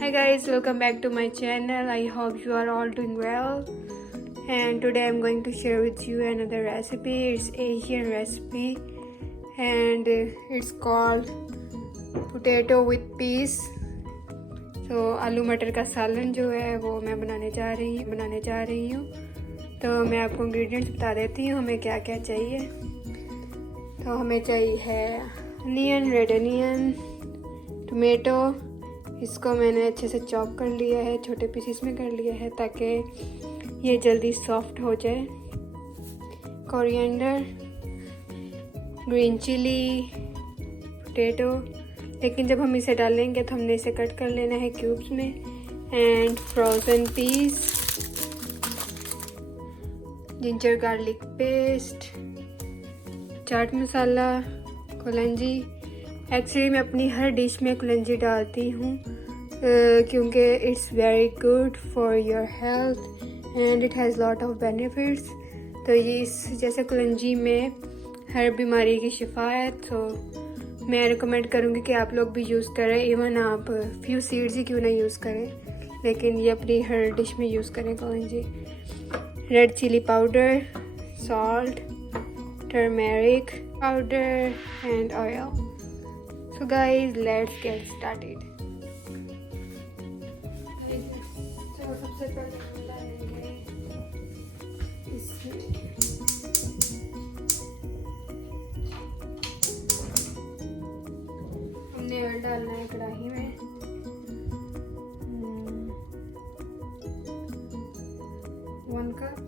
Hi guys, welcome back to my channel. I hope you are all doing well. And today I'm going to share with you another recipe. It's Asian recipe and it's called potato with peas. तो आलू मटर का सालन जो है वो मैं बनाने जा रही हूँ। तो मैं आपको इंग्रेडिएंट्स बता देती हूँ हमें क्या क्या चाहिए। तो हमें चाहिए है अनियन, रेड अनियन, टोमेटो। इसको मैंने अच्छे से चॉप कर लिया है, छोटे पीसेस में कर लिया है ताकि ये जल्दी सॉफ्ट हो जाए। कोरिएंडर, ग्रीन चिली, पोटैटो, लेकिन जब हम इसे डालेंगे तो हमने इसे कट कर लेना है क्यूब्स में। And frozen peas, ginger garlic paste, chaat masala, कलौंजी। एक्चुअली मैं अपनी हर डिश में कलौंजी डालती हूँ क्योंकि it's very good for your health and it has lot of benefits. तो ये इस जैसे कलौंजी में हर बीमारी की शिफा है, तो मैं रिकमेंड करूँगी कि आप लोग भी यूज़ करें। इवन आप फ्यू सीड्स ही क्यों ना यूज़ करें, लेकिन ये अपनी हर डिश में यूज़ करें कलौंजी। Red chilli powder, salt, turmeric powder and oil. So guys, let's get started. तो सबसे पहले हम डालेंगे इसमें हमने ऑयल डालना है कढ़ाई में। 1 कप।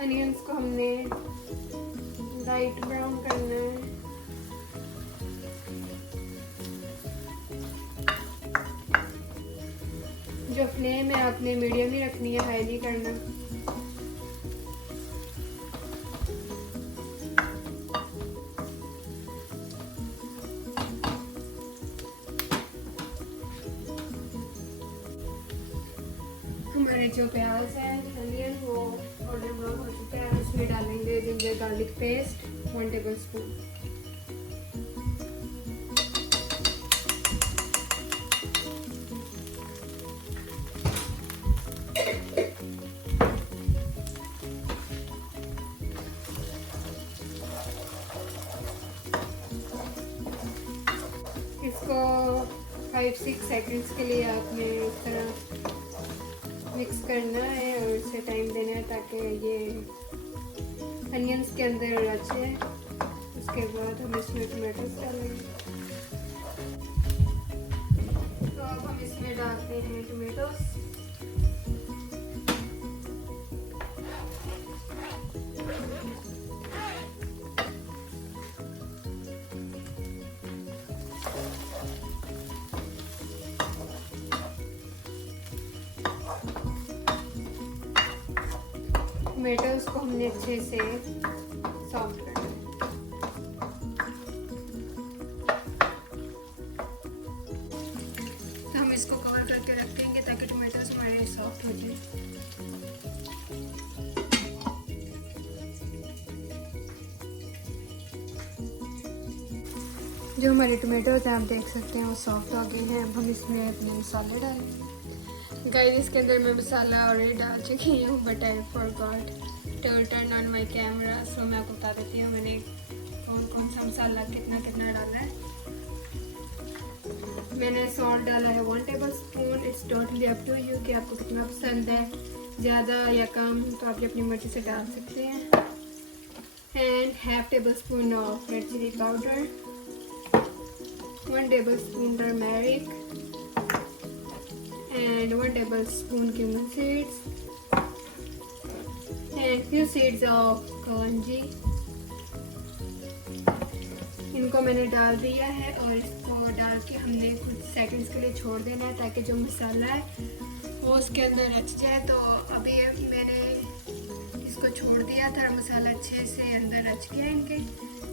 अनियंस को हमने लाइट ब्राउन करना है। जो फ्लेम है आपने मीडियम ही रखनी है, हाई नहीं करना। हमारे जो प्याज है अनियन वो गोल्डन ब्राउन हो चुका है। इसमें डालेंगे ginger garlic paste 1 table spoon. इसको 5-6 सेकंड्स के लिए आपने इस तरह मिक्स करना है और इसे टाइम देना है ताकि ये अनियंस के अंदर रचे। उसके बाद हम इसमें टमाटोस डालेंगे। तो अब हम इसमें डालते हैं टमाटोस। टमाटोस को हमने अच्छे से सॉफ्ट करना है। तो हम इसको कवर करके रखेंगे ताकि टमाटोस हमारे सॉफ्ट हो जाए। जो हमारे टमाटोस हैं आप देख सकते हैं वो सॉफ्ट हो गए हैं। अब हम इसमें अपने मसाले डालेंगे। गाइस, इसके अंदर मैं मसाला ऑलरेडी डाल चुकी हूँ, but I forgot to turn on my camera. So मैं आपको बता देती हूँ मैंने कौन सा मसाला कितना डाला है। मैंने सॉल्ट डाला है 1 tablespoon. It's totally up to you कि आपको कितना पसंद है, ज़्यादा या कम, तो आप अपनी मर्जी से डाल सकते हैं। And 1/2 tablespoon of red chilli powder. 1 tablespoon turmeric and 1 tablespoon cumin seeds and few seeds of कलंजी। इनको मैंने डाल दिया है और इसको डाल के हमने कुछ सेकंड्स के लिए छोड़ देना है ताकि जो मसाला है वो उसके अंदर रच जाए। तो अभी मैंने इसको छोड़ दिया था, मसाला अच्छे से अंदर रच गया इनके।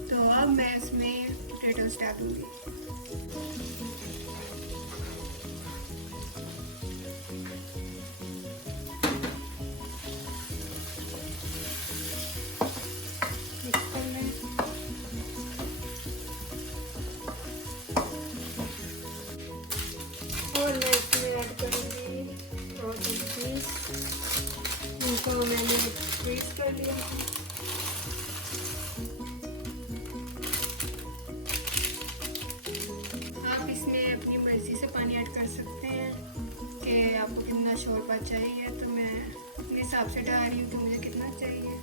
तो अब मैं इसमें पोटैटोस डालूंगी। और मैं इसमें ऐड करूँगी फ्रोज़न चीज़। इनको मैंने फ्रीज कर लिया है। आप इसमें अपनी मर्ज़ी से पानी ऐड कर सकते हैं कि आपको कितना शोरबा चाहिए। तो मैं अपने हिसाब से डाल रही हूँ कि मुझे कितना चाहिए।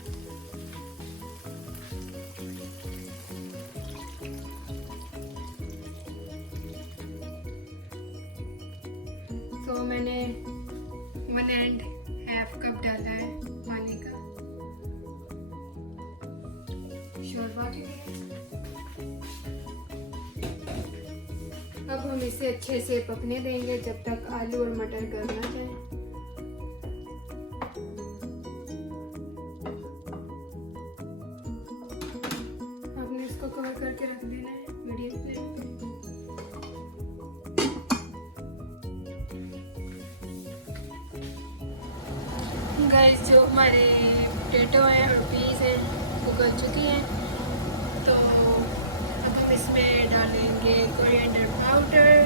तो मैंने 1.5 कप डाला है पानी का शोरबा के लिए। अब हम इसे अच्छे से पकने देंगे जब तक आलू और मटर गल ना जाए। आपने इसको कवर करके रख देना है मीडियम फ्लेम पे। गाइस, जो हमारे पोटैटो हैं और पीस हैं वो गल चुकी हैं। तो अब हम इसमें डालेंगे coriander powder,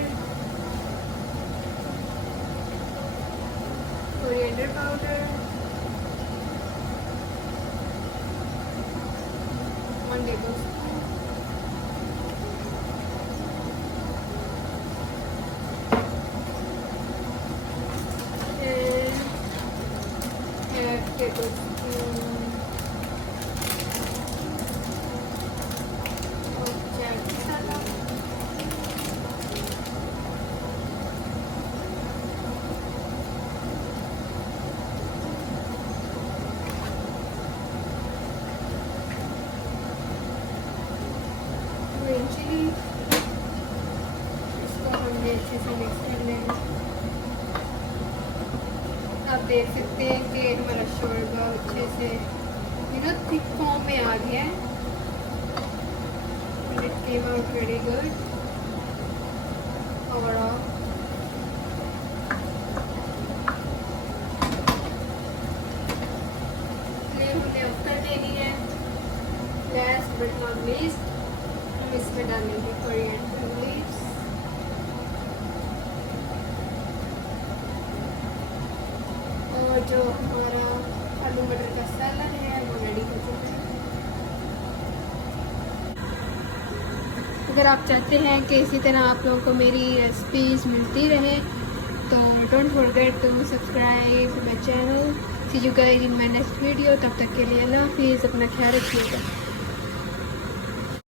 one tablespoon, tablespoon of chaat masala, green chili। इसको हमने अच्छे से मिक्स कर लेना। आप देख सकते हैं कि हमारा शोरबा अच्छे से थिक फॉर्म में आ गया है। It came out very good overall. Flame हमने ऑफ कर देनी है। लास्ट बट नॉट लीस्ट हम इसमें डालेंगे कोरिएंडर लीव्स। और जो हमारा आलू मटर का सैलड है वो रेडी हो चुका है। अगर आप चाहते हैं कि इसी तरह आप लोगों को मेरी रेसिपीज़ मिलती रहे तो don't forget to subscribe my channel. See you guys in my next video. तब तक के लिए अल्लाह हाफिज़। अपना ख्याल रखिएगा।